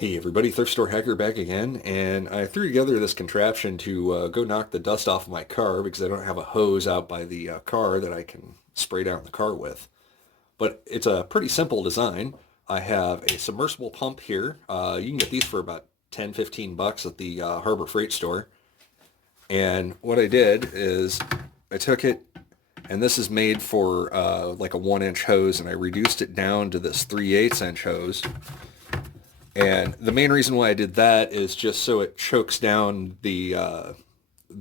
Hey everybody, Thrift Store Hacker back again, and I threw together this contraption to go knock the dust off my car because I don't have a hose out by the car that I can spray down the car with. But it's a pretty simple design. I have a submersible pump here. You can get these for about 10, 15 bucks at the Harbor Freight store. And what I did is I took it, and this is made for like a 1-inch hose, and I reduced it down to this 3/8 inch hose. And the main reason why I did that is just so it chokes down the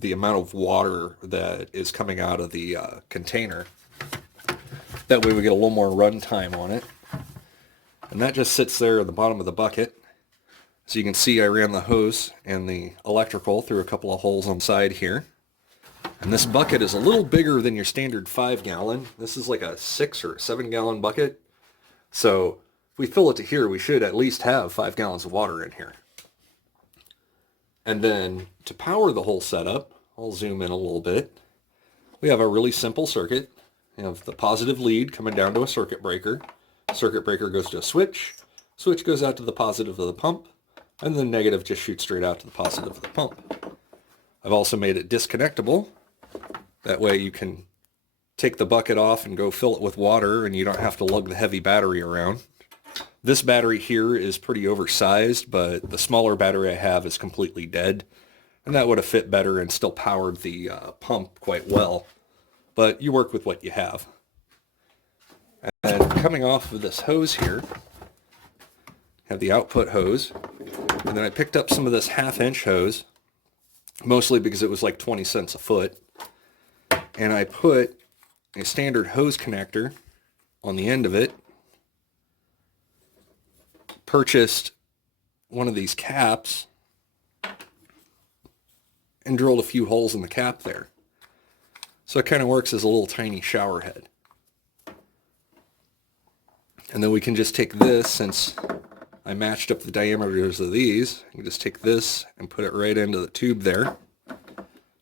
amount of water that is coming out of the container. That way we get a little more run time on it. And that just sits there at the bottom of the bucket. So you can see I ran the hose and the electrical through a couple of holes on the side here. And this bucket is a little bigger than your standard 5-gallon. This is like a 6 or 7-gallon bucket. So if we fill it to here, we should at least have 5 gallons of water in here. And then to power the whole setup, I'll zoom in a little bit. We have a really simple circuit. We have the positive lead coming down to a circuit breaker. Circuit breaker goes to a switch. Switch goes out to the positive of the pump. And the negative just shoots straight out to the positive of the pump. I've also made it disconnectable. That way you can take the bucket off and go fill it with water and you don't have to lug the heavy battery around. This battery here is pretty oversized, but the smaller battery I have is completely dead. And that would have fit better and still powered the pump quite well. But you work with what you have. And coming off of this hose here, have the output hose. And then I picked up some of this 1/2-inch hose, mostly because it was like 20 cents a foot. And I put a standard hose connector on the end of it. Purchased one of these caps and drilled a few holes in the cap there. So it kind of works as a little tiny shower head. And then we can just take this, since I matched up the diameters of these, I can just take this and put it right into the tube there.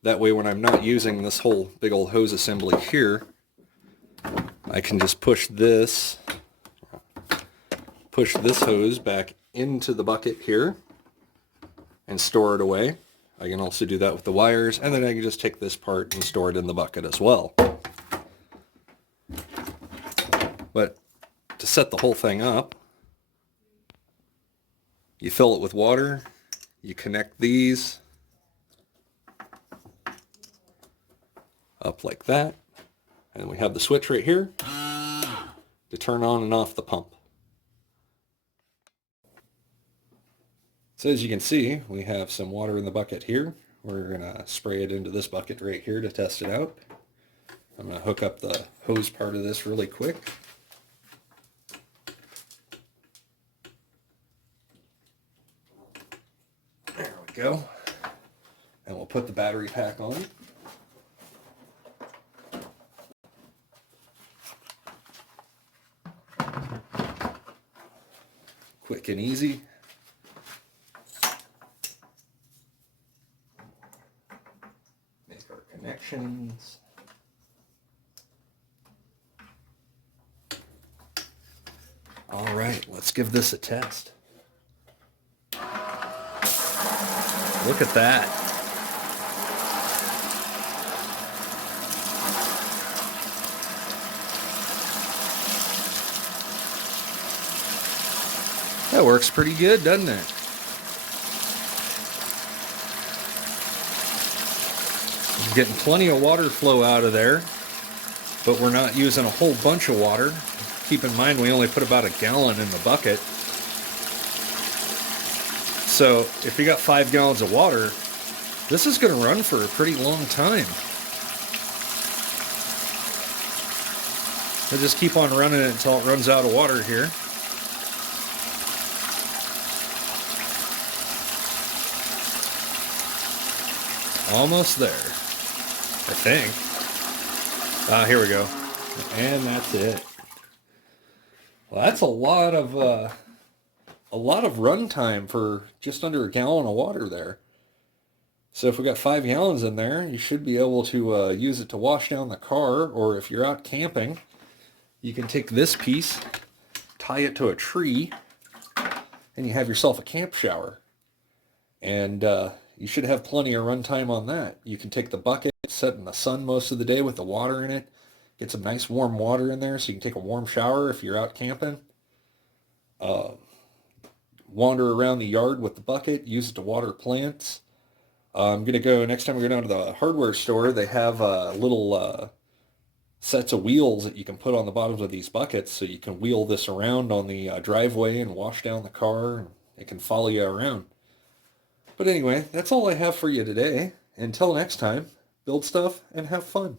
That way when I'm not using this whole big old hose assembly here, I can just push this hose back into the bucket here and store it away. I can also do that with the wires, and then I can just take this part and store it in the bucket as well. But to set the whole thing up, you fill it with water, you connect these up like that, and we have the switch right here to turn on and off the pump. So as you can see, we have some water in the bucket here. We're going to spray it into this bucket right here to test it out. I'm going to hook up the hose part of this really quick. There we go. And we'll put the battery pack on. Quick and easy. Connections. All right, let's give this a test. Look at that. That works pretty good, doesn't it? Getting plenty of water flow out of there, but we're not using a whole bunch of water. Keep in mind we only put about 1 gallon in the bucket. So if you got 5 gallons of water, this is going to run for a pretty long time. We'll just keep on running it until it runs out of water here. Almost there, I think. Here we go. And that's it. Well, that's a lot of run time for just under 1 gallon of water there. So if we got 5 gallons in there, you should be able to use it to wash down the car, or if you're out camping, you can take this piece, tie it to a tree, and you have yourself a camp shower. And you should have plenty of runtime on that. You can take the bucket, set in the sun most of the day with the water in it, get some nice warm water in there so you can take a warm shower if you're out camping. Uh, Wander around the yard with the bucket, use it to water plants. I'm going to go, next time we go down to the hardware store, they have little sets of wheels that you can put on the bottoms of these buckets so you can wheel this around on the driveway and wash down the car, and it can follow you around. But anyway, that's all I have for you today. Until next time, build stuff and have fun.